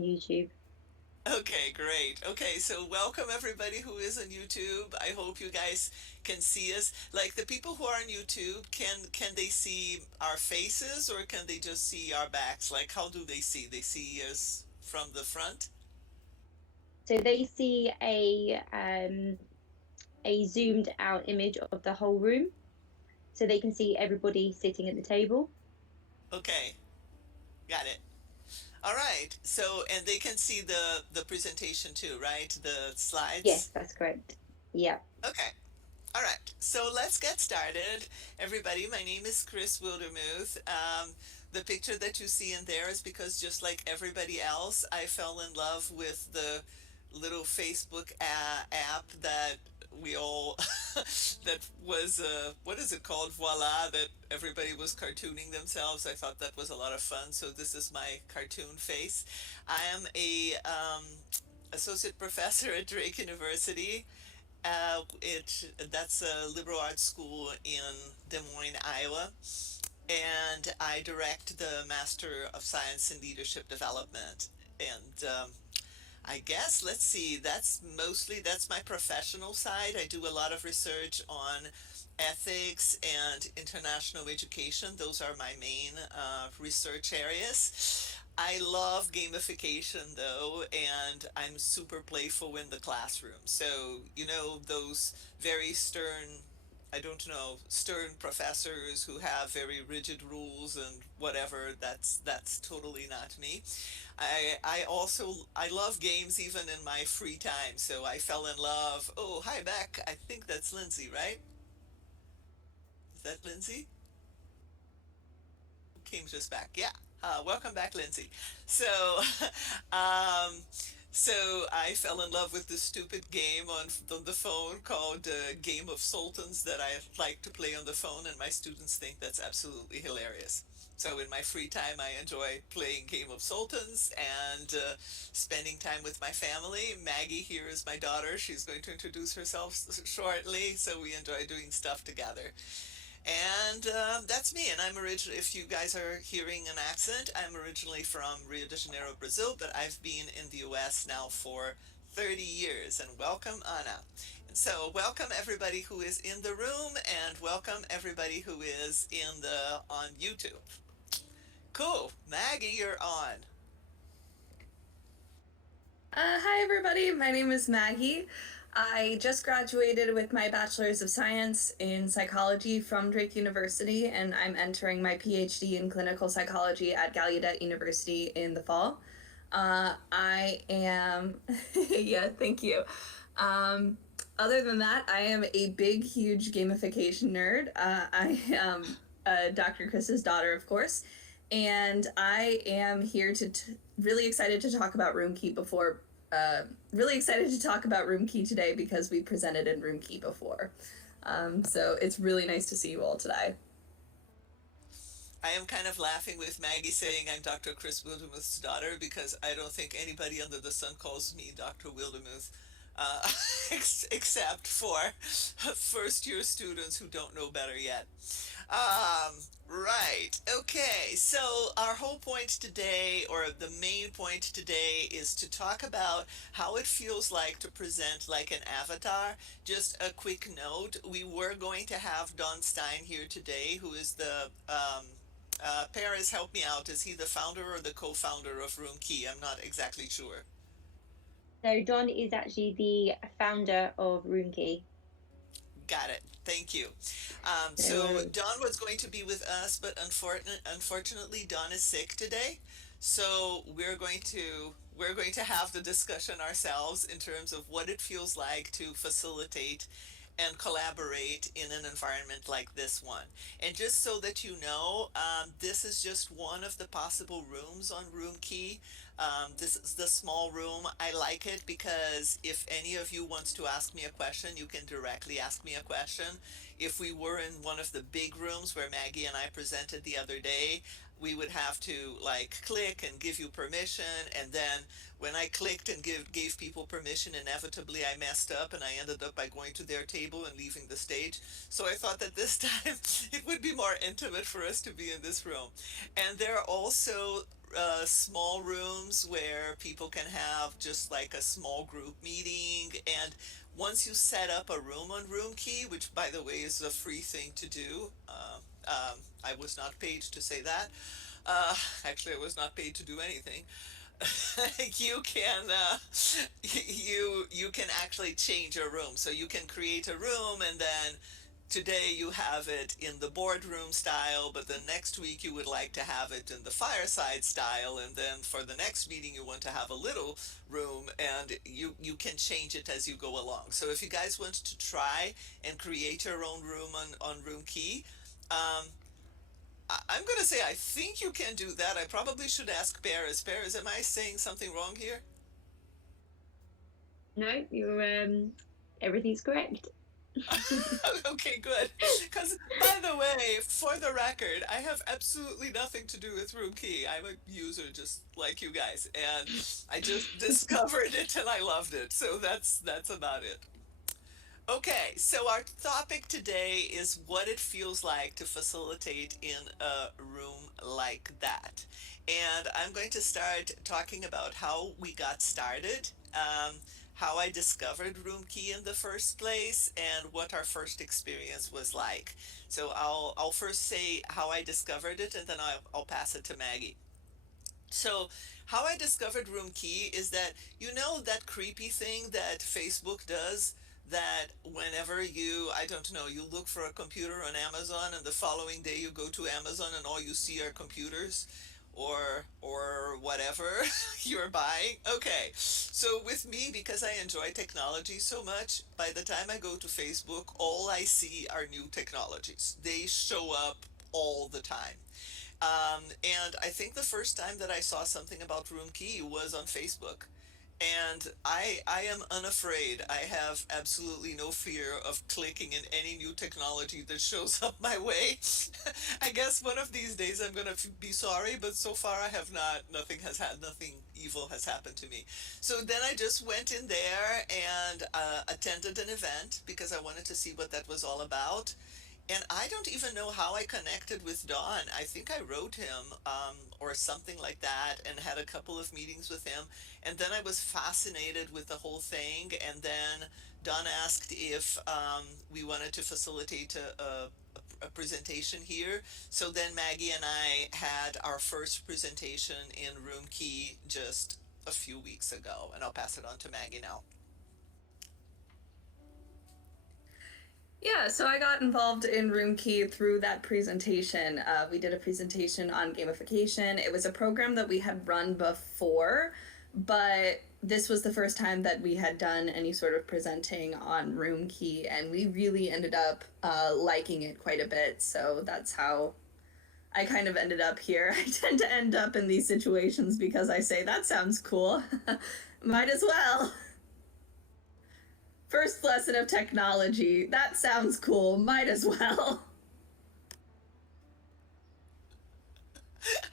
on YouTube. Okay, great. Okay, so welcome everybody who is on YouTube. I hope you guys can see us. Like the people who are on YouTube, can they see our faces or can they just see our backs? Like how do they see? They see us from the front? So they see a zoomed out image of the whole room, so they can see everybody sitting at the table. Okay, got it. All right. So and they can see the presentation too, right? The Yes, slides. that's correct. Yeah. Okay. All right, so let's get started. Everybody, my name is Cris Wildermuth. The picture that you see in there is because just like everybody else, I fell in love with the little Facebook app that we all, that was, what is it called? Voila, that everybody was cartooning themselves. I thought that was a lot of fun, so this is my cartoon face. I am a associate professor at Drake University. That's a liberal arts school in Des Moines, Iowa, and I direct the Master of Science in Leadership Development. And I guess let's see, that's my professional side. I do a lot of research on ethics and international education. Those are my main research areas. I love gamification though, and I'm super playful in the classroom. So, those very stern, I don't know, stern professors who have very rigid rules and whatever, that's totally not me. I love games even in my free time. So I fell in love. Oh, hi Beck. I think that's Lindsay, right? Is that Lindsay? Who came just back? Yeah. Welcome back, Lindsay. So, um, so I fell in love with this stupid game on the phone called Game of Sultans that I like to play on the phone, and my students think that's absolutely hilarious. So in my free time, I enjoy playing Game of Sultans and spending time with my family. Maggie here is my daughter. She's going to introduce herself shortly, so we enjoy doing stuff together. And that's me. And I'm originally, if you guys are hearing an accent, I'm originally from Rio de Janeiro, Brazil, but I've been in the US now for 30 years. And welcome, Anna. And so, welcome everybody who is in the room, and welcome everybody who is in the on YouTube. Cool, Maggie, you're on. Hi, everybody. My name is Maggie. I just graduated with my Bachelor's of Science in Psychology from Drake University, and I'm entering my PhD in Clinical Psychology at Gallaudet University in the fall. I am, yeah, thank you. Um, Other than that, I am a big, huge gamification nerd. I am Dr. Chris's daughter, of course, and I am here really excited to talk about Roomkey before. Really excited to talk about Roomkey today because we presented in Roomkey before. So it's really nice to see you all today. I am kind of laughing with Maggie saying I'm Dr. Cris Wildermuth's daughter because I don't think anybody under the sun calls me Dr. Wildermuth, uh, except for first year students who don't know better yet. Right. Okay. So our whole point today, or the main point today, is to talk about how it feels like to present like an avatar. Just a quick note, we were going to have Don Stein here today, who is the Paris, help me out. Is he the founder or the co-founder of Roomkey? I'm not exactly sure. So Don is actually the founder of Roomkey. Got it. Thank you. No So worries. Don was going to be with us, but unfortunately, Don is sick today. So we're going to have the discussion ourselves in terms of what it feels like to facilitate and collaborate in an environment like this one. And just so that you know, this is just one of the possible rooms on Roomkey. This is the small room. I like it because if any of you wants to ask me a question, you can directly ask me a question. If we were in one of the big rooms where Maggie and I presented the other day, we would have to like click and give you permission, and then when I clicked and gave people permission, inevitably I messed up and I ended up by going to their table and leaving the stage. So I thought that this time it would be more intimate for us to be in this room. And there are also small rooms where people can have just like a small group meeting. And once you set up a room on Roomkey, which by the way is a free thing to do, I was not paid to say that. Uh, Actually, I was not paid to do anything. You can you can actually change a room. So you can create a room, and then today you have it in the boardroom style, but the next week you would like to have it in the fireside style, and then for the next meeting you want to have a little room, and you can change it as you go along. So if you guys want to try and create your own room on Roomkey, um, I'm gonna say I think you can do that. I probably should ask Paris. Paris, am I saying something wrong here? No, you're everything's correct. Okay, good. Because, by the way, for the record, I have absolutely nothing to do with Roomkey. I'm a user just like you guys, and I just discovered it and I loved it. So that's about it. Okay, so our topic today is what it feels like to facilitate in a room like that. And I'm going to start talking about how we got started, how I discovered Roomkey in the first place, and what our first experience was like. So I'll first say how I discovered it, and then I'll pass it to Maggie. So, how I discovered Roomkey is that you know that creepy thing that Facebook does, that whenever I don't know, you look for a computer on Amazon and the following day you go to Amazon and all you see are computers or whatever you're buying. Okay. So with me, because I enjoy technology so much, by the time I go to Facebook, all I see are new technologies. They show up all the time. And I think the first time that I saw something about Roomkey was on Facebook. And I am unafraid. I have absolutely no fear of clicking in any new technology that shows up my way. I guess one of these days I'm gonna be sorry, but so far I have not. Nothing evil has happened to me. So then I just went in there and attended an event because I wanted to see what that was all about. And I don't even know how I connected with Don. I think I wrote him or something like that and had a couple of meetings with him. And then I was fascinated with the whole thing. And then Don asked if we wanted to facilitate a presentation here. So then Maggie and I had our first presentation in Roomkey just a few weeks ago. And I'll pass it on to Maggie now. Yeah, so I got involved in Roomkey through that presentation. We did a presentation on gamification. It was a program that we had run before, but this was the first time that we had done any sort of presenting on Roomkey, and we really ended up liking it quite a bit. So that's how I kind of ended up here. I tend to end up in these situations because I say, that sounds cool. Might as well. First lesson of technology. That sounds cool. Might as well.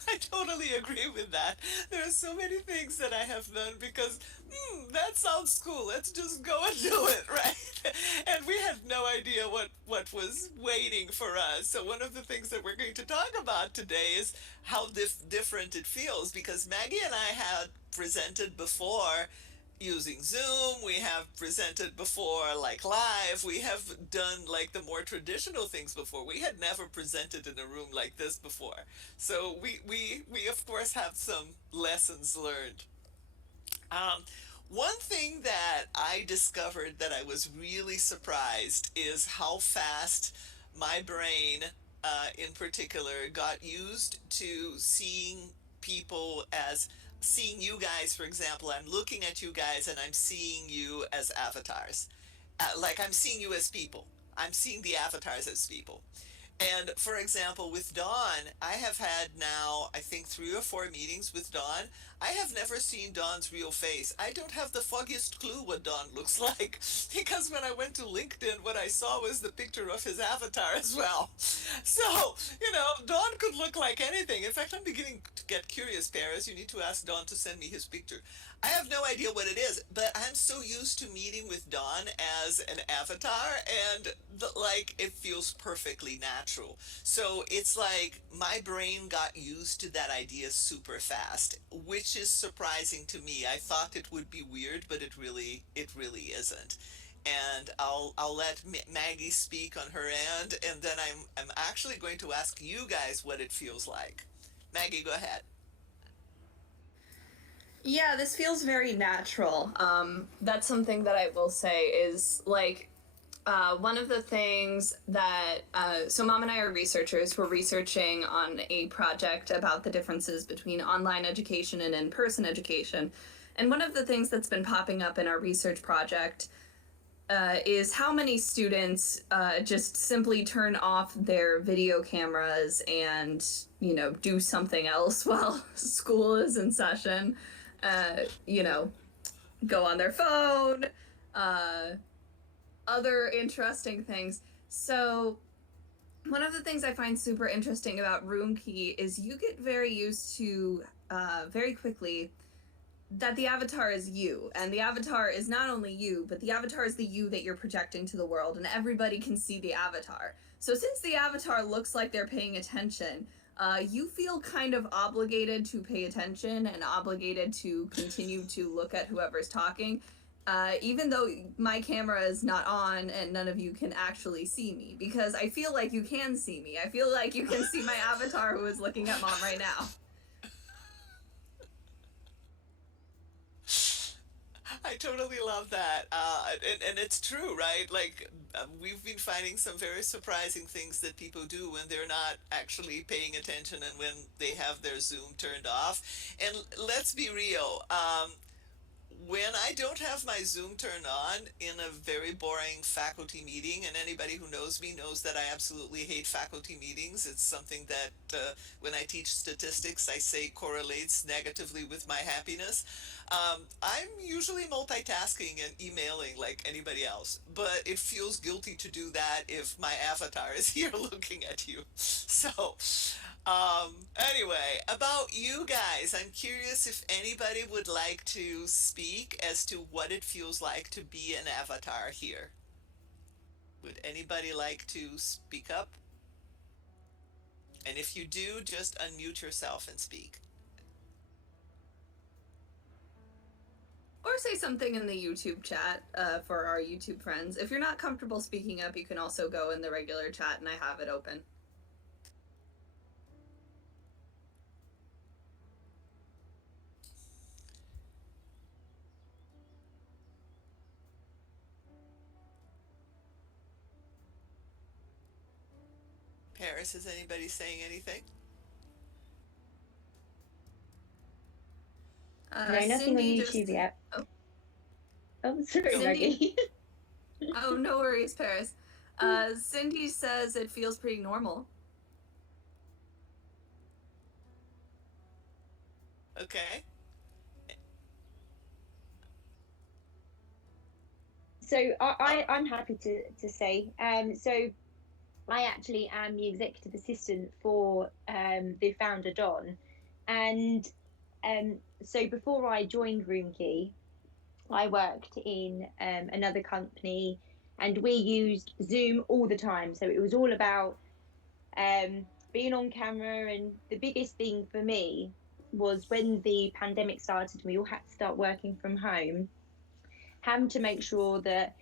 I totally agree with that. There are so many things that I have done because, that sounds cool. Let's just go and do it, right? And we had no idea what was waiting for us. So one of the things that we're going to talk about today is how different it feels because Maggie and I had presented before using Zoom. We have presented before like live. We have done like the more traditional things before. We had never presented in a room like this before. So we of course have some lessons learned. Um, One thing that I discovered that I was really surprised is how fast my brain, in particular, got used to people as seeing you guys, for example. I'm looking at you guys and I'm seeing you as avatars. Like I'm seeing you as people. I'm seeing the avatars as people. And for example, with Dawn, I have had now, I think, 3 or 4 meetings with Dawn. I have never seen Dawn's real face. I don't have the foggiest clue what Dawn looks like because when I went to LinkedIn, what I saw was the picture of his avatar as well. So, Dawn could look like anything. In fact, I'm beginning to get curious, Paris. You need to ask Dawn to send me his picture. I have no idea what it is, but I'm so used to meeting with Dawn as an avatar, and like it feels perfectly natural. So it's like my brain got used to that idea super fast, which is surprising to me. I thought it would be weird, but it really isn't. And I'll let Maggie speak on her end, and then I'm actually going to ask you guys what it feels like. Maggie, go ahead. Yeah, this feels very natural. That's something that I will say is like one of the things that so mom and I are researchers. We're researching on a project about the differences between online education and in-person education. And one of the things that's been popping up in our research project is how many students just simply turn off their video cameras and, do something else while school is in session. You know, go on their phone, uh, other interesting things. So, one of the things I find super interesting about Roomkey is you get very used to very quickly that the avatar is you, and the avatar is not only you, but the avatar is the you that you're projecting to the world, and everybody can see the avatar. So since the avatar looks like they're paying attention, you feel kind of obligated to pay attention and obligated to continue to look at whoever's talking, even though my camera is not on and none of you can actually see me, because I feel like you can see me. I feel like you can see my avatar who is looking at mom right now. I totally love that. And it's true, right? Like, we've been finding some very surprising things that people do when they're not actually paying attention and when they have their Zoom turned off. And let's be real. When I don't have my Zoom turned on in a very boring faculty meeting, and anybody who knows me knows that I absolutely hate faculty meetings. It's something that when I teach statistics, I say correlates negatively with my happiness. I'm usually multitasking and emailing like anybody else, but it feels guilty to do that if my avatar is here looking at you. So, anyway, about you guys, I'm curious if anybody would like to speak as to what it feels like to be an avatar here. Would anybody like to speak up? And if you do, just unmute yourself and speak. Or say something in the YouTube chat for our YouTube friends. If you're not comfortable speaking up, you can also go in the regular chat and I have it open. Paris, is anybody saying anything? No, nothing on Cindy YouTube just... yet. Oh. Oh, sorry, Cindy? Maggie. Oh, no worries, Paris. Cindy says it feels pretty normal. Okay. So I'm happy to say. So I actually am the executive assistant for the founder Don, and so before I joined Roomkey, I worked in another company, and we used Zoom all the time. So it was all about being on camera, and the biggest thing for me was when the pandemic started, we all had to start working from home, having to make sure that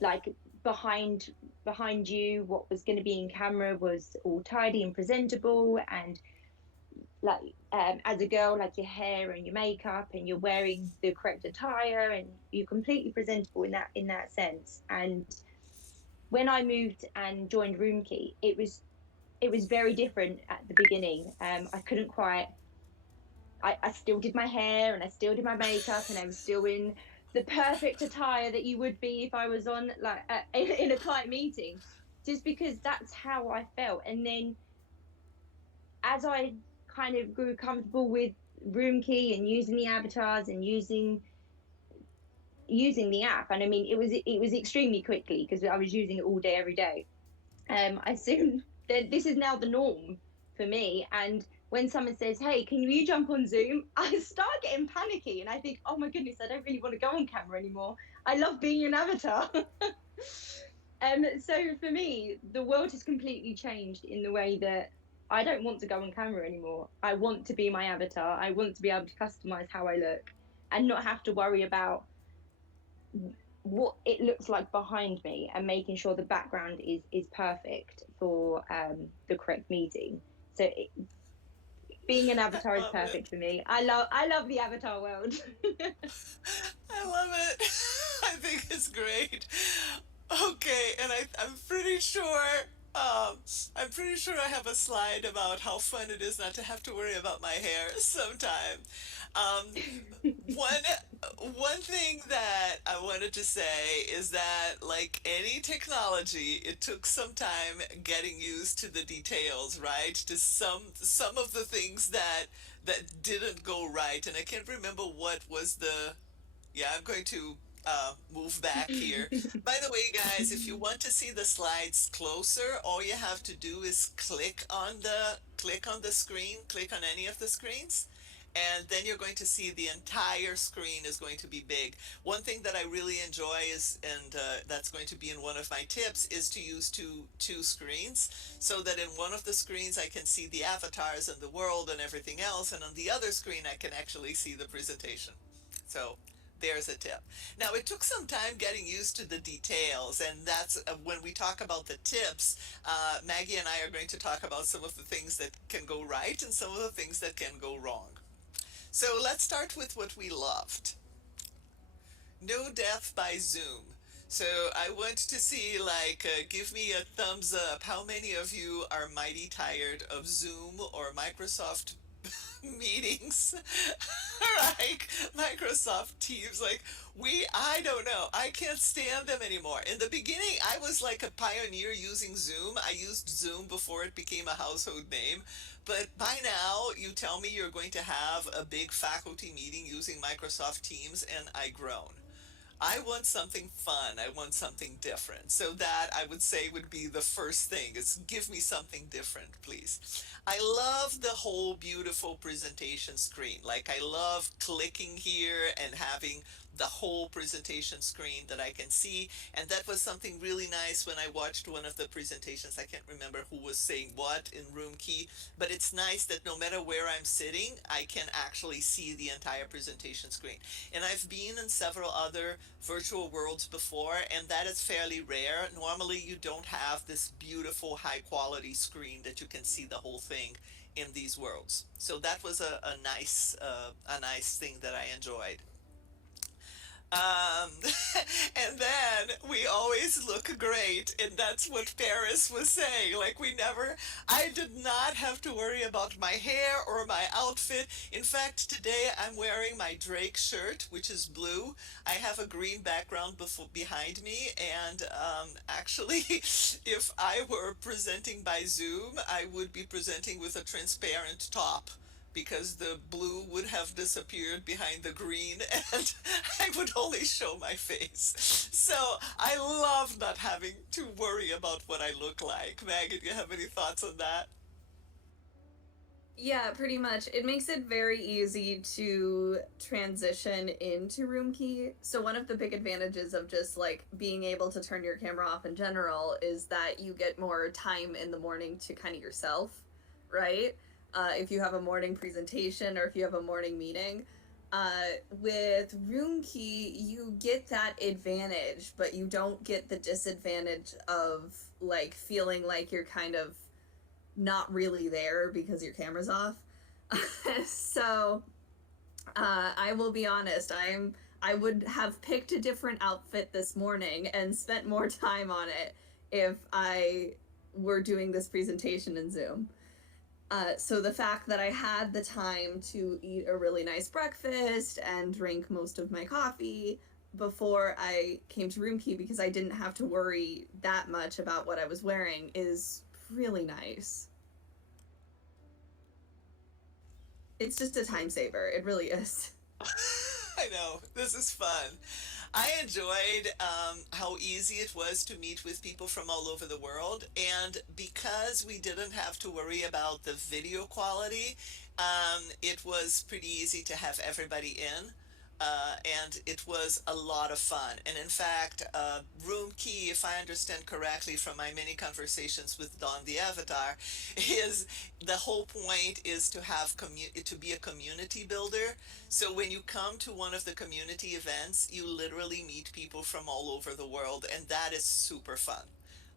like behind you what was going to be in camera was all tidy and presentable, and like as a girl, like your hair and your makeup and you're wearing the correct attire and you're completely presentable in that sense. And when I moved and joined Roomkey, it was very different at the beginning. I couldn't quite. I still did my hair and I still did my makeup and I was still in the perfect attire that you would be if I was on like in a client meeting, just because that's how I felt. And then as I kind of grew comfortable with Roomkey and using the avatars and using the app. And I mean, it was extremely quickly because I was using it all day every day. I assume that this is now the norm for me. And when someone says, "Hey, can you jump on Zoom?" I start getting panicky, and I think, "Oh my goodness, I don't really want to go on camera anymore. I love being an avatar." So for me, the world has completely changed in the way that I don't want to go on camera anymore. I want to be my avatar. I want to be able to customize how I look and not have to worry about what it looks like behind me and making sure the background is perfect for the correct meeting. So being an I avatar is love it. perfect for me. I love the avatar world. I love it. I think it's great. Okay, and I'm pretty sure um I'm pretty sure I have a slide about how fun it is not to have to worry about my hair sometime. Um one one thing that I wanted to say is that like any technology, it took some time getting used to the details, right? To some of the things that didn't go right, and I can't remember what was the yeah, I'm going to move back here. By the way, guys, if you want to see the slides closer, all you have to do is click on the screen, click on any of the screens, and then you're going to see the entire screen is going to be big. One thing that I really enjoy is, and that's going to be in one of my tips, is to use two screens so that in one of the screens I can see the avatars and the world and everything else, and on the other screen I can actually see the presentation. So there's a tip. Now, it took some time getting used to the details, and that's when we talk about the tips. Maggie and I are going to talk about some of the things that can go right and some of the things that can go wrong. So let's start with what we loved. No death by Zoom. So I want to see, like, give me a thumbs up. How many of you are mighty tired of Zoom or Microsoft meetings? Like Microsoft Teams, like I don't know, I can't stand them anymore. In the beginning I was like a pioneer using Zoom. I used Zoom before it became a household name, but by now you tell me you're going to have a big faculty meeting using Microsoft Teams and I groan. I want something fun. I want something different. So that I would say would be the first thing is give me something different, please. I love the whole beautiful presentation screen. Like I love clicking here and having the whole presentation screen that I can see. And that was something really nice when I watched one of the presentations. I can't remember who was saying what in Roomkey, but it's nice that no matter where I'm sitting, I can actually see the entire presentation screen. And I've been in several other virtual worlds before, and that is fairly rare. Normally, you don't have this beautiful high quality screen that you can see the whole thing in these worlds. So that was a nice thing that I enjoyed. Um, and then we always look great, and that's what Paris was saying. Like, I did not have to worry about my hair or my outfit. In fact, today I'm wearing my Drake shirt, which is blue. I have a green background behind me, and actually, if I were presenting by Zoom, I would be presenting with a transparent top because the blue would have disappeared behind the green and I would only show my face. So I love not having to worry about what I look like. Maggie, do you have any thoughts on that? Yeah, pretty much. It makes it very easy to transition into Roomkey. So one of the big advantages of just like being able to turn your camera off in general is that you get more time in the morning to kind of yourself, right? If you have a morning presentation or if you have a morning meeting. With Roomkey, you get that advantage, but you don't get the disadvantage of like feeling like you're kind of not really there because your camera's off. So I will be honest, I would have picked a different outfit this morning and spent more time on it if I were doing this presentation in Zoom. So the fact that I had the time to eat a really nice breakfast and drink most of my coffee before I came to Roomkey because I didn't have to worry that much about what I was wearing is really nice. It's just a time saver. It really is. I know, this is fun. I enjoyed how easy it was to meet with people from all over the world, and because we didn't have to worry about the video quality, it was pretty easy to have everybody in. And it was a lot of fun. And in fact, Roomkey, if I understand correctly from my many conversations with Don the Avatar, is the whole point is to have to be a community builder. So when you come to one of the community events, you literally meet people from all over the world, and that is super fun.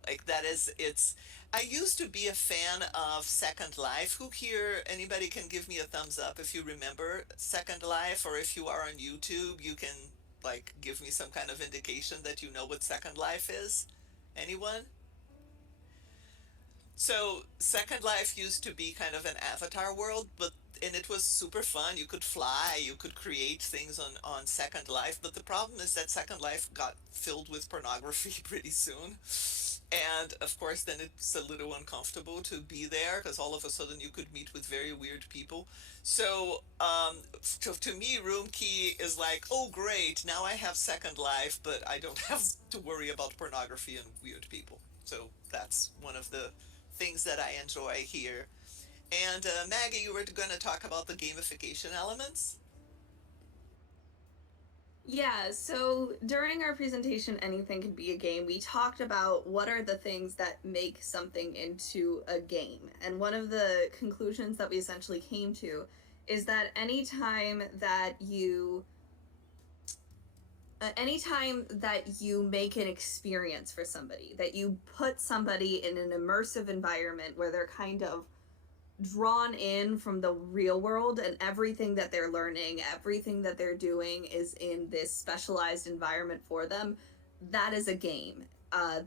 Like that is it's I used to be a fan of Second Life. Who here, anybody can give me a thumbs up if you remember Second Life, or if you are on YouTube, you can like give me some kind of indication that you know what Second Life is. Anyone? So Second Life used to be kind of an avatar world, but and it was super fun. You could fly, you could create things on Second Life, but the problem is that Second Life got filled with pornography pretty soon. And of course, then it's a little uncomfortable to be there because all of a sudden you could meet with very weird people. So, to me, Room Key is like, oh, great, now I have Second Life, but I don't have to worry about pornography and weird people. So that's one of the things that I enjoy here. And Maggie, you were going to talk about the gamification elements? Yeah, so during our presentation, Anything Can Be a Game, we talked about what are the things that make something into a game. And one of the conclusions that we essentially came to is that anytime that you make an experience for somebody, that you put somebody in an immersive environment where they're kind of drawn in from the real world, and everything that they're learning, everything that they're doing is in this specialized environment for them, that is a game.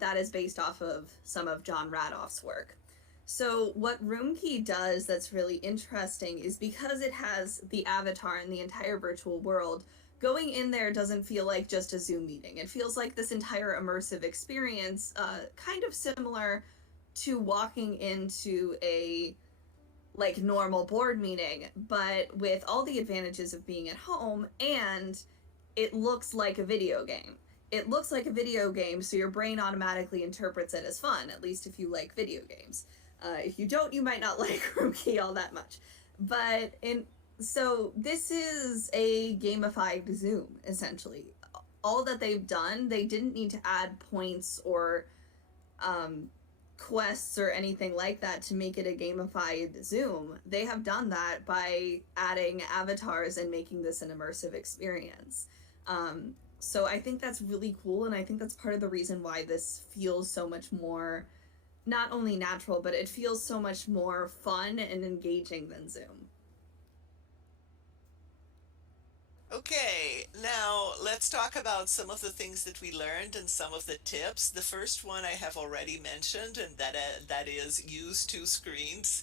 That is based off of some of John Radoff's work. So what Roomkey does that's really interesting is because it has the avatar and the entire virtual world, going in there doesn't feel like just a Zoom meeting. It feels like this entire immersive experience, kind of similar to walking into a like normal board meeting, but with all the advantages of being at home, and it looks like a video game. It looks like a video game, so your brain automatically interprets it as fun, at least if you like video games. If you don't, you might not like Roomkey all that much. So this is a gamified Zoom, essentially. All that they've done, they didn't need to add points or quests or anything like that to make it a gamified Zoom. They have done that by adding avatars and making this an immersive experience. So I think that's really cool, and I think that's part of the reason why this feels so much more, not only natural, but it feels so much more fun and engaging than Zoom. Okay, now let's talk about some of the things that we learned and some of the tips. The first one I have already mentioned, and that is use two screens.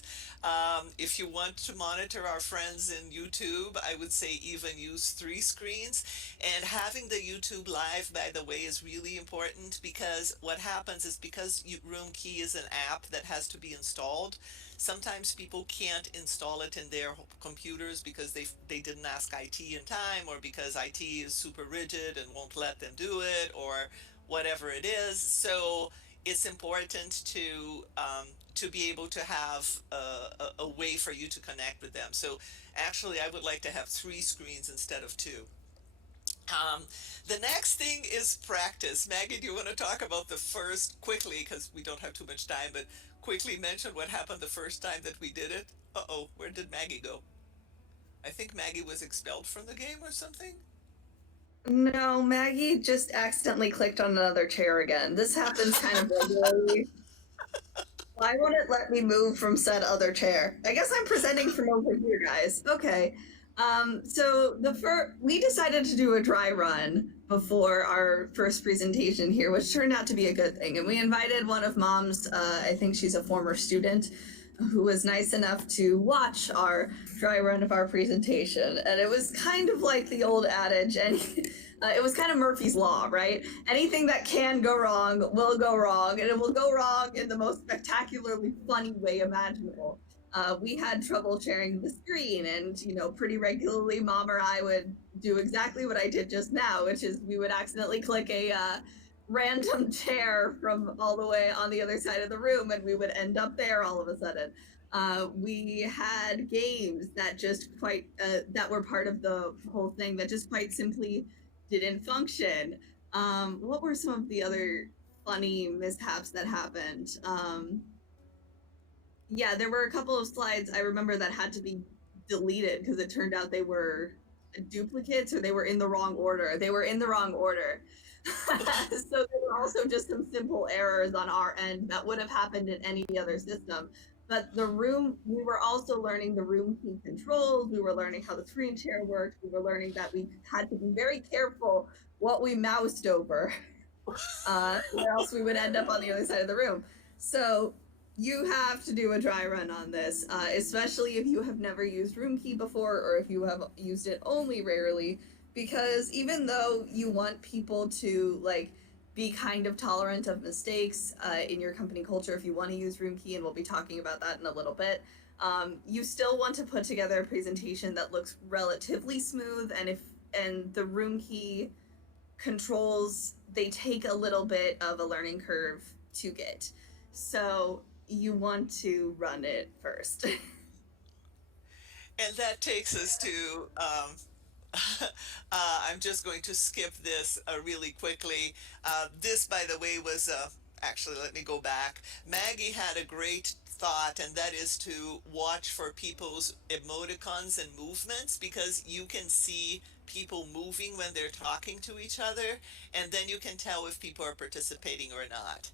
If you want to monitor our friends in YouTube, I would say even use three screens. And having the YouTube Live, by the way, is really important because what happens is because Roomkey is an app that has to be installed, sometimes people can't install it in their computers because they didn't ask IT in time, or because IT is super rigid and won't let them do it, or whatever it is. So it's important to be able to have a way for you to connect with them. So actually, I would like to have three screens instead of two. Um, the next thing is practice. Maggie, do you want to talk about the first quickly, because we don't have too much time, but quickly mention what happened the first time that we did it? Uh-oh, where did Maggie go? I think Maggie was expelled from the game or something? No, Maggie just accidentally clicked on another chair again. This happens kind of regularly. Why won't it let me move from said other chair? I guess I'm presenting from over here, guys. Okay. So we decided to do a dry run before our first presentation here, which turned out to be a good thing. And we invited one of Mom's, I think she's a former student, who was nice enough to watch our dry run of our presentation. And it was kind of like the old adage, and it was kind of Murphy's Law, right? Anything that can go wrong will go wrong, and it will go wrong in the most spectacularly funny way imaginable. we had trouble sharing the screen, and pretty regularly mom or I would do exactly what I did just now, which is we would accidentally click a random chair from all the way on the other side of the room, and we would end up there all of a sudden. We had games that just quite that were part of the whole thing that just quite simply didn't function. What were some of the other funny mishaps that happened? Yeah, there were a couple of slides I remember that had to be deleted because it turned out they were duplicates, or they were in the wrong order. They were in the wrong order. So there were also just some simple errors on our end that would have happened in any other system. But we were also learning the room key controls. We were learning how the screen share worked. We were learning that we had to be very careful what we moused over, or else we would end up on the other side of the room. So you have to do a dry run on this, especially if you have never used Roomkey before, or if you have used it only rarely, because even though you want people to be kind of tolerant of mistakes in your company culture, if you want to use Roomkey, and we'll be talking about that in a little bit, you still want to put together a presentation that looks relatively smooth, and the Roomkey controls, they take a little bit of a learning curve to get. So you want to run it first. And that takes us to I'm just going to skip this really quickly. This, by the way, was actually, let me go back. Maggie had a great thought, and that is to watch for people's emoticons and movements, because you can see people moving when they're talking to each other, and then you can tell if people are participating or not.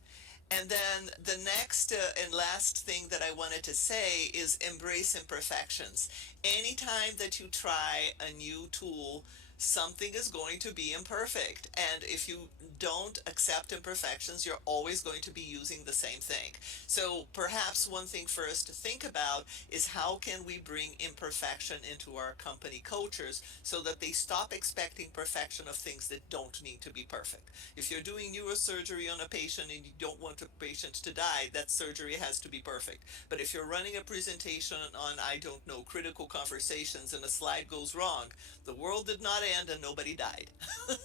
And then the next and last thing that I wanted to say is embrace imperfections. Anytime that you try a new tool, something is going to be imperfect. And if you don't accept imperfections, you're always going to be using the same thing. So perhaps one thing for us to think about is how can we bring imperfection into our company cultures so that they stop expecting perfection of things that don't need to be perfect. If you're doing neurosurgery on a patient and you don't want a patient to die, that surgery has to be perfect. But if you're running a presentation on, I don't know, critical conversations, and a slide goes wrong, the world did not end and nobody died.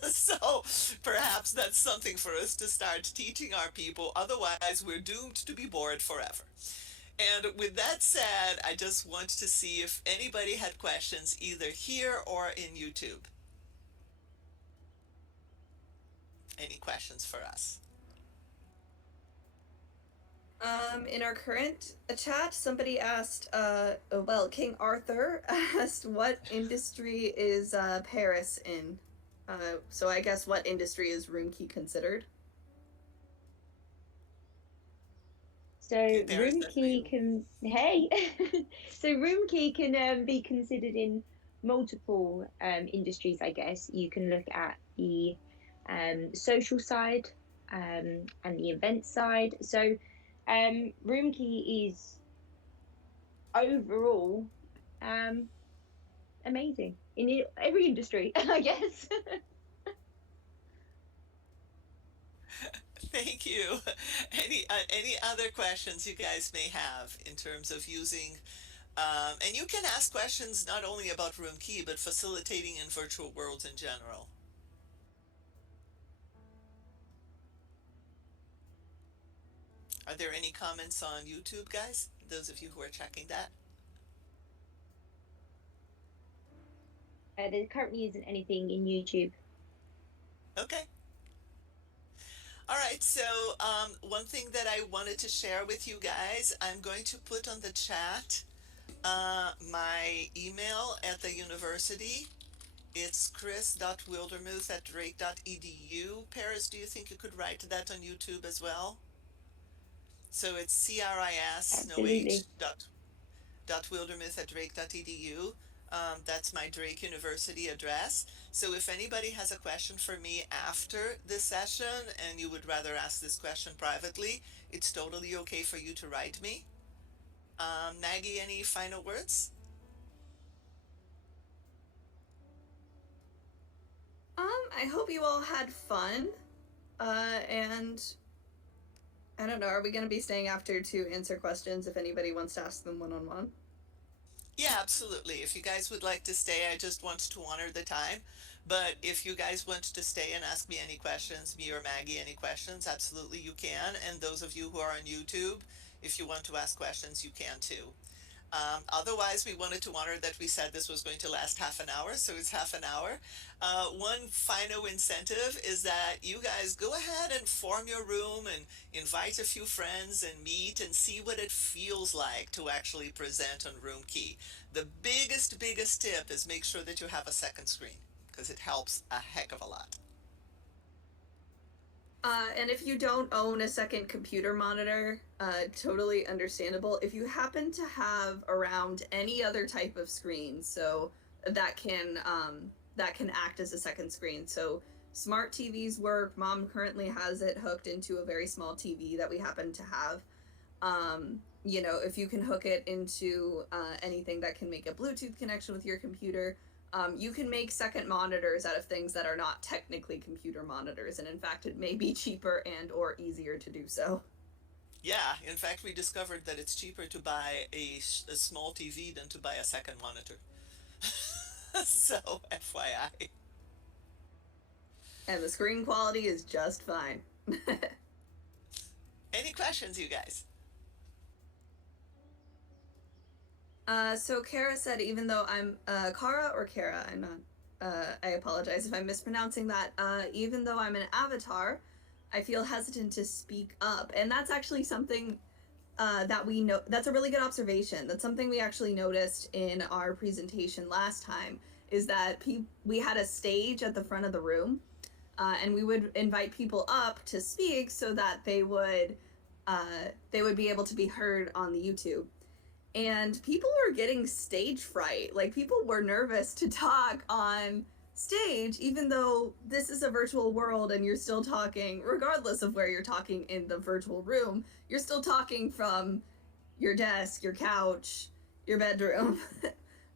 So perhaps that's something for us to start teaching our people. Otherwise, we're doomed to be bored forever. And with that said, I just want to see if anybody had questions either here or in YouTube. Any questions for us? In our current chat, somebody asked, King Arthur asked, what industry is Paris in? So I guess what industry is Roomkey considered? So Paris, Roomkey can so Roomkey can be considered in multiple industries. I guess you can look at the social side and the event side. So Roomkey is overall um, amazing in every industry, I guess. Thank you. Any other questions you guys may have in terms of using, and you can ask questions not only about Roomkey but facilitating in virtual worlds in general. Are there any comments on YouTube, guys? Those of you who are checking that. There currently isn't anything in YouTube. Okay. All right, so one thing that I wanted to share with you guys, I'm going to put on the chat my email at the university. It's cris.wildermuth@drake.edu. Paris, do you think you could write that on YouTube as well? So it's CRIS, no H, Absolutely. dot wildermuth@drake.edu. That's my Drake University address. So if anybody has a question for me after this session and you would rather ask this question privately, it's totally okay for you to write me. Maggie, any final words? I hope you all had fun, and I don't know. Are we going to be staying after to answer questions if anybody wants to ask them one-on-one? Yeah, absolutely. If you guys would like to stay, I just want to honor the time. But if you guys want to stay and ask me any questions, me or Maggie any questions, absolutely you can. And those of you who are on YouTube, if you want to ask questions, you can too. Otherwise, we wanted to honor that we said this was going to last half an hour, so it's half an hour. One final incentive is that you guys go ahead and form your room and invite a few friends and meet and see what it feels like to actually present on Roomkey. The biggest tip is make sure that you have a second screen because it helps a heck of a lot. And if you don't own a second computer monitor, totally understandable. If you happen to have around any other type of screen, so that can act as a second screen. So smart TVs work. Mom currently has it hooked into a very small TV that we happen to have. If you can hook it into anything that can make a Bluetooth connection with your computer, you can make second monitors out of things that are not technically computer monitors, and in fact, it may be cheaper and or easier to do so. Yeah, in fact, we discovered that it's cheaper to buy a small TV than to buy a second monitor. So, FYI. And the screen quality is just fine. Any questions, you guys? So Kara said, even though I'm Kara or Kara, I'm not. I apologize if I'm mispronouncing that. Even though I'm an avatar, I feel hesitant to speak up, and that's actually something that we know. That's a really good observation. That's something we actually noticed in our presentation last time. Is that we had a stage at the front of the room, and we would invite people up to speak so that they would be able to be heard on the YouTube. And people were getting stage fright. Like, people were nervous to talk on stage, even though this is a virtual world and you're still talking, regardless of where you're talking in the virtual room, you're still talking from your desk, your couch, your bedroom.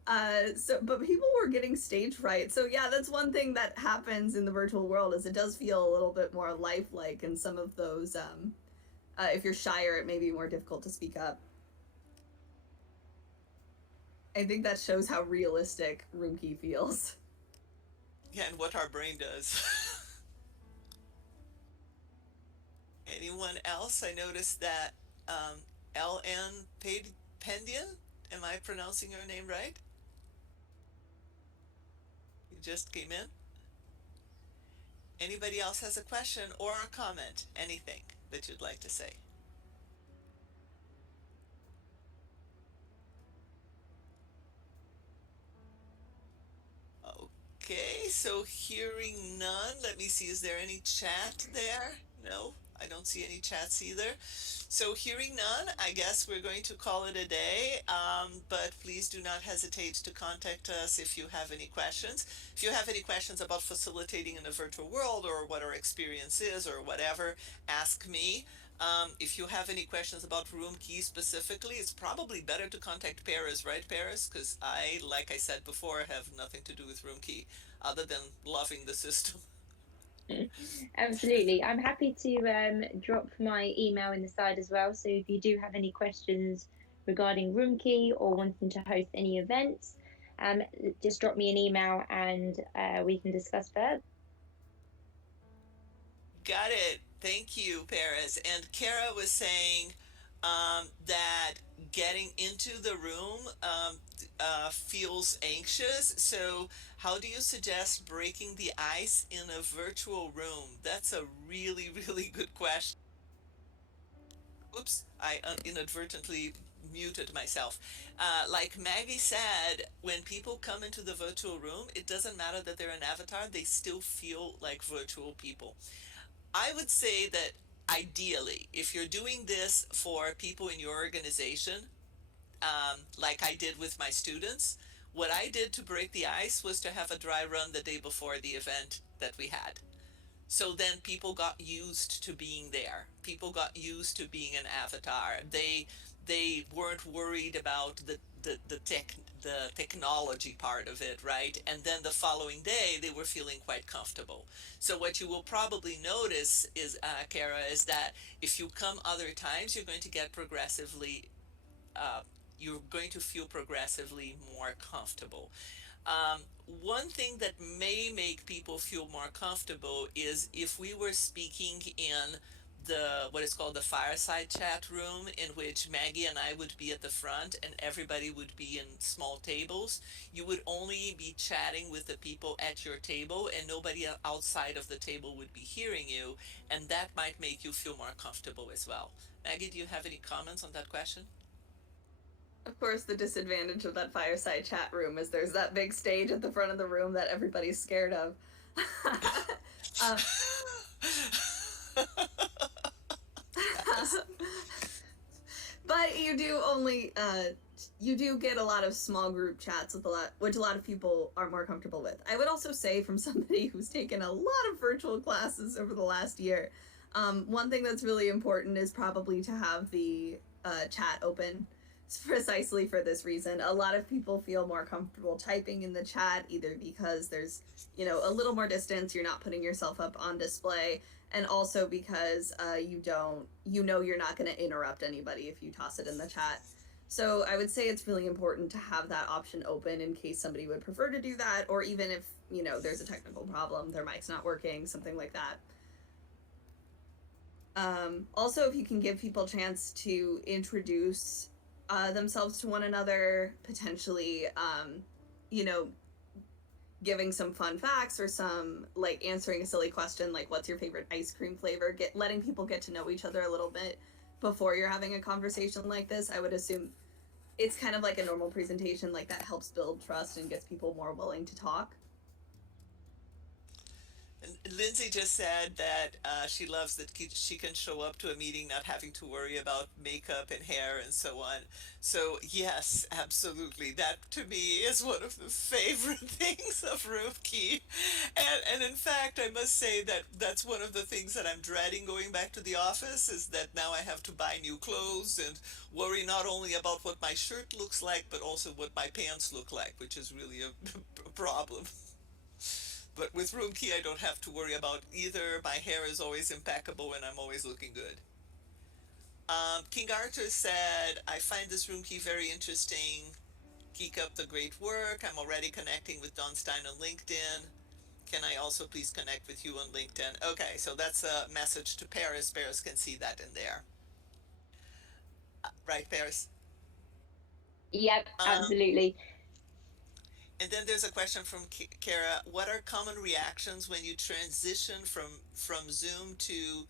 But people were getting stage fright. So yeah, that's one thing that happens in the virtual world, is it does feel a little bit more lifelike, and some of those, if you're shyer, it may be more difficult to speak up. I think that shows how realistic Roomkey feels. Yeah, and what our brain does. Anyone else? I noticed that LN Pendian. Am I pronouncing your name right? You just came in. Anybody else has a question or a comment? Anything that you'd like to say? Okay, so hearing none, let me see, is there any chat there? No, I don't see any chats either. So hearing none, I guess we're going to call it a day, but please do not hesitate to contact us if you have any questions. If you have any questions about facilitating in a virtual world, or what our experience is, or whatever, ask me. If you have any questions about Roomkey specifically, it's probably better to contact Paris, right, Paris? Because I, like I said before, have nothing to do with Roomkey other than loving the system. Absolutely. I'm happy to drop my email in the side as well. So if you do have any questions regarding Roomkey or wanting to host any events, just drop me an email and we can discuss further. Got it. Thank you, Paris. And Kara was saying that getting into the room feels anxious. So, how do you suggest breaking the ice in a virtual room? That's a really, really good question. Oops, I inadvertently muted myself. Like Maggie said, when people come into the virtual room, it doesn't matter that they're an avatar, they still feel like virtual people. I would say that ideally, if you're doing this for people in your organization, like I did with my students, what I did to break the ice was to have a dry run the day before the event that we had. So then people got used to being there. People got used to being an avatar. They weren't worried about the technology part of it, right? And then the following day they were feeling quite comfortable. So what you will probably notice is, Kara, is that if you come other times, uh, you're going to feel progressively more comfortable. Um, One thing that may make people feel more comfortable is if we were speaking in the what is called the fireside chat room, in which Maggie and I would be at the front and everybody would be in small tables. You would only be chatting with the people at your table, and nobody outside of the table would be hearing you, and that might make you feel more comfortable as well. Maggie, do you have any comments on that question? Of course, the disadvantage of that fireside chat room is there's that big stage at the front of the room that everybody's scared of. uh, Yes. but you do get a lot of small group chats with which a lot of people are more comfortable with. I would also say, from somebody who's taken a lot of virtual classes over the last year, one thing that's really important is probably to have the chat open, precisely for this reason. A lot of people feel more comfortable typing in the chat, either because there's, a little more distance, you're not putting yourself up on display, and also because you're not going to interrupt anybody if you toss it in the chat. So I would say it's really important to have that option open in case somebody would prefer to do that, or even if, there's a technical problem, their mic's not working, something like that. Also, if you can give people a chance to introduce themselves to one another, potentially, you know, giving some fun facts, or some, like, answering a silly question like, what's your favorite ice cream flavor, letting people get to know each other a little bit before you're having a conversation like this. I would assume it's kind of like a normal presentation, like, that helps build trust and gets people more willing to talk. And Lindsay just said that she loves that she can show up to a meeting not having to worry about makeup and hair and so on. So, yes, absolutely. That to me is one of the favorite things of Roomkey. And in fact, I must say that that's one of the things that I'm dreading going back to the office, is that now I have to buy new clothes and worry not only about what my shirt looks like, but also what my pants look like, which is really a problem. But with Roomkey, I don't have to worry about either. My hair is always impeccable and I'm always looking good. King Arthur said, I find this Roomkey very interesting. Keep up the great work. I'm already connecting with Don Stein on LinkedIn. Can I also please connect with you on LinkedIn? Okay, so that's a message to Paris. Paris can see that in there. Right, Paris? Yep, Um, absolutely. And then there's a question from Kara. What are common reactions when you transition from Zoom to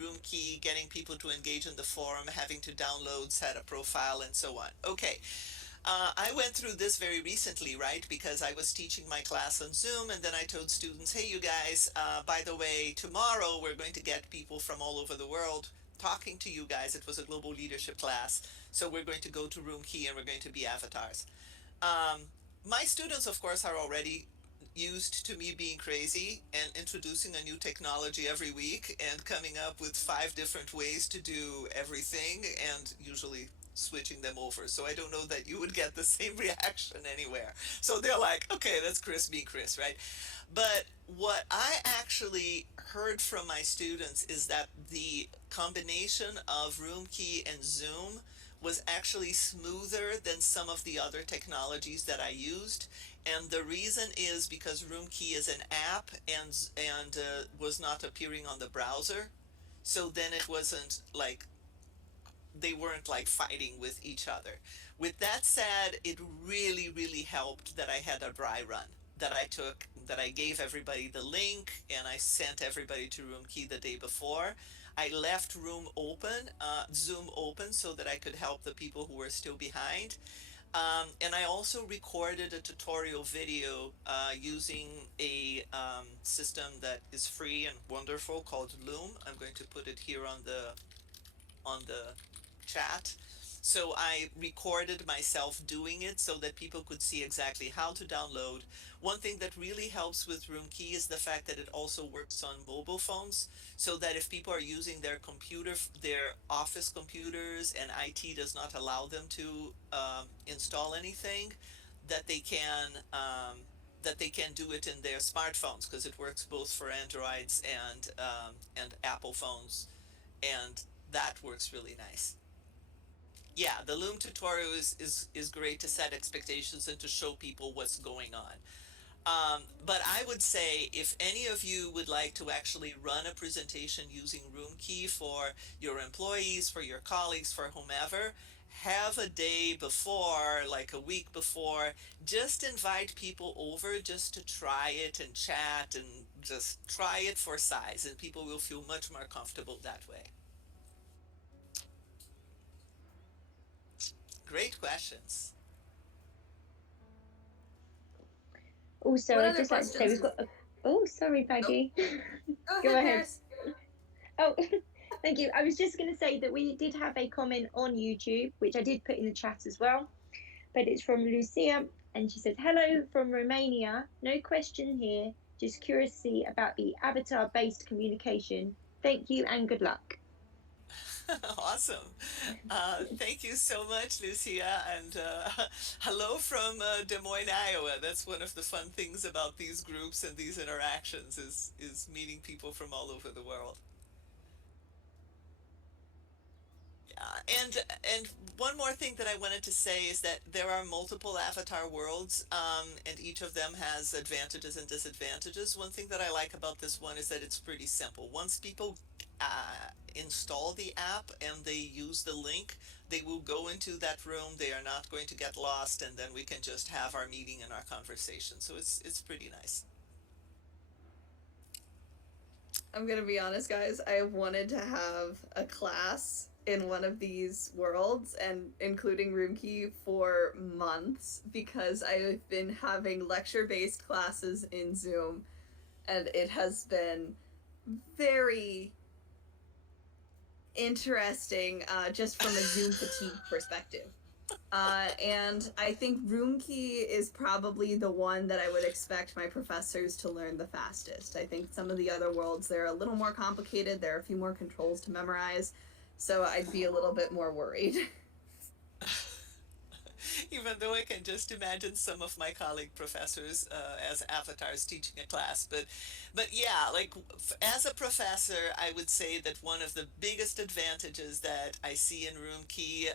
Roomkey, getting people to engage in the forum, having to download, set a profile, and so on? Okay, I went through this very recently, right? Because I was teaching my class on Zoom, and then I told students, hey, you guys, by the way, tomorrow we're going to get people from all over the world talking to you guys. It was a global leadership class. So we're going to go to Roomkey and we're going to be avatars. Um, my students, of course, are already used to me being crazy and introducing a new technology every week and coming up with 5 different ways to do everything, and usually switching them over. So I don't know that you would get the same reaction anywhere. So they're like, okay, that's Cris being Cris, right? But what I actually heard from my students is that the combination of Roomkey and Zoom was actually smoother than some of the other technologies that I used. And the reason is because Roomkey is an app, and was not appearing on the browser. So then it wasn't like they weren't like fighting with each other. With that said, it really, really helped that I had a dry run that I gave everybody the link and I sent everybody to Roomkey the day before. I left Zoom open so that I could help the people who were still behind. And I also recorded a tutorial video using a system that is free and wonderful called Loom. I'm going to put it here on the chat. So I recorded myself doing it so that people could see exactly how to download. One thing that really helps with Roomkey is the fact that it also works on mobile phones, so that if people are using their computer, their office computers, and IT does not allow them to install anything, that they can that they can do it in their smartphones, because it works both for Androids and Apple phones, and that works really nice. Yeah, the Loom tutorial is great to set expectations and to show people what's going on. But I would say if any of you would like to actually run a presentation using Roomkey for your employees, for your colleagues, for whomever, have a day before, like a week before, just invite people over just to try it and chat and just try it for size, and people will feel much more comfortable that way. Great questions. Also, What I'd other just like to say we've questions? got a... Oh, sorry, Oh, Maggie. go Go ahead, ahead. Paris. Oh, thank you. I was just going to say that we did have a comment on YouTube, which I did put in the chat as well, but it's from Lucia, and she says, "Hello from Romania. No question here, just curiosity about the avatar-based communication. Thank you and good luck." Awesome. Thank you so much, Lucia. And hello from Des Moines, Iowa. That's one of the fun things about these groups and these interactions is meeting people from all over the world. And one more thing that I wanted to say is that there are multiple avatar worlds, and each of them has advantages and disadvantages. One thing that I like about this one is that it's pretty simple. Once people install the app and they use the link, they will go into that room. They are not going to get lost, and then we can just have our meeting and our conversation. So it's pretty nice. I'm gonna be honest, guys. I have wanted to have a class in one of these worlds and including Roomkey for months because I've been having lecture based classes in Zoom and it has been very interesting just from a Zoom fatigue perspective. And I think Roomkey is probably the one that I would expect my professors to learn the fastest. I think some of the other worlds, they're a little more complicated. There are a few more controls to memorize. So I'd be a little bit more worried. Even though I can just imagine some of my colleague professors as avatars teaching a class. But yeah, like as a professor, I would say that one of the biggest advantages that I see in Roomkey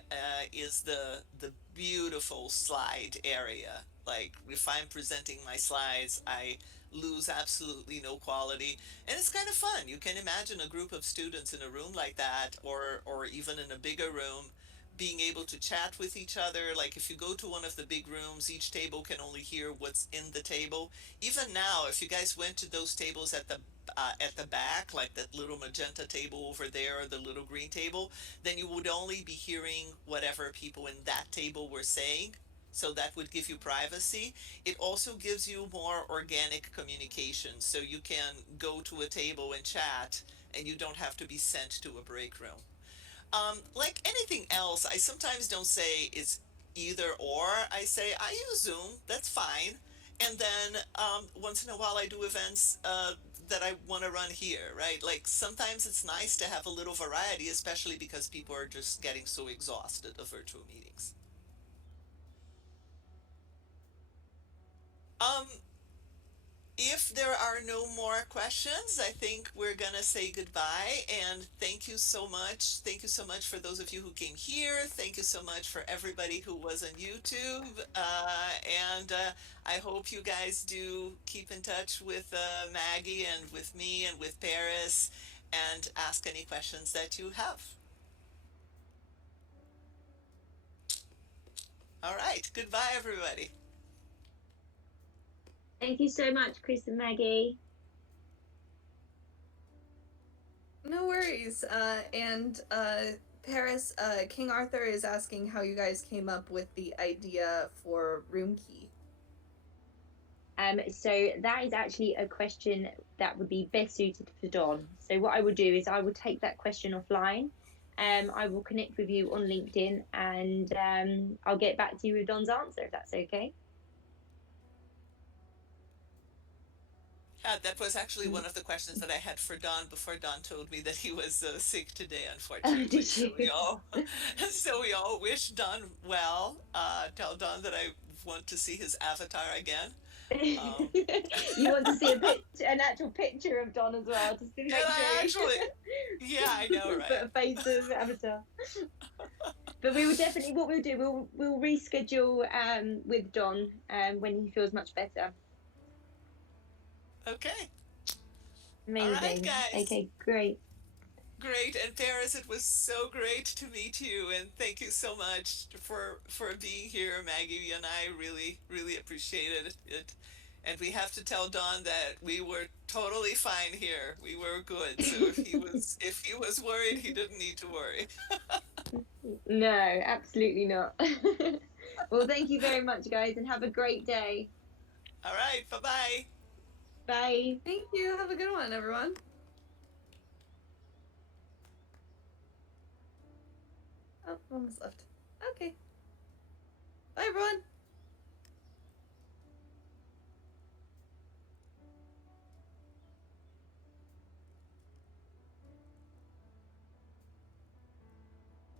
is the beautiful slide area. Like if I'm presenting my slides, I lose absolutely no quality, and it's kind of fun. You can imagine a group of students in a room like that, or even in a bigger room, being able to chat with each other. Like if you go to one of the big rooms, each table can only hear what's in the table. Even now, if you guys went to those tables at the back, like that little magenta table over there, or the little green table, then you would only be hearing whatever people in that table were saying. So that would give you privacy. It also gives you more organic communication. So you can go to a table and chat, and you don't have to be sent to a break room. Like anything else, I sometimes don't say it's either or. I say I use Zoom, that's fine. And then once in a while, I do events that I want to run here, right? Like sometimes it's nice to have a little variety, especially because people are just getting so exhausted of virtual meetings. Um, If there are no more questions, I think we're gonna say goodbye, and thank you so much. Thank you so much for those of you who came here. Thank you so much for everybody who was on YouTube. And I hope you guys do keep in touch with Maggie and with me and with Paris, and ask any questions that you have. All right, goodbye, everybody. Thank you so much, Chris and Maggie. No worries. And Paris, King Arthur is asking how you guys came up with the idea for Roomkey. So that is actually a question that would be best suited for Don. So what I would do is I would take that question offline, I will connect with you on LinkedIn, and I'll get back to you with Don's answer if that's okay. Yeah, that was actually one of the questions that I had for Don before Don told me that he was sick today, unfortunately. Did you? So we all wish Don well. Tell Don that I want to see his avatar again. You want to see an actual picture of Don as well, just to make sure. Yeah, I know, right? Put a face of Avatar. But we will definitely, what we'll do, we'll reschedule with Don when he feels much better. Okay. Amazing. All right, guys. Okay, great. Great. And Paris, it was so great to meet you, and thank you so much for being here. Maggie and I really appreciated it. And we have to tell Don that we were totally fine here. We were good. So if he was worried, he didn't need to worry. No, absolutely not. Well, thank you very much, guys, and have a great day. All right. Bye-bye. Bye. Thank you. Have a good one, everyone. Oh, almost left. Okay. Bye, everyone.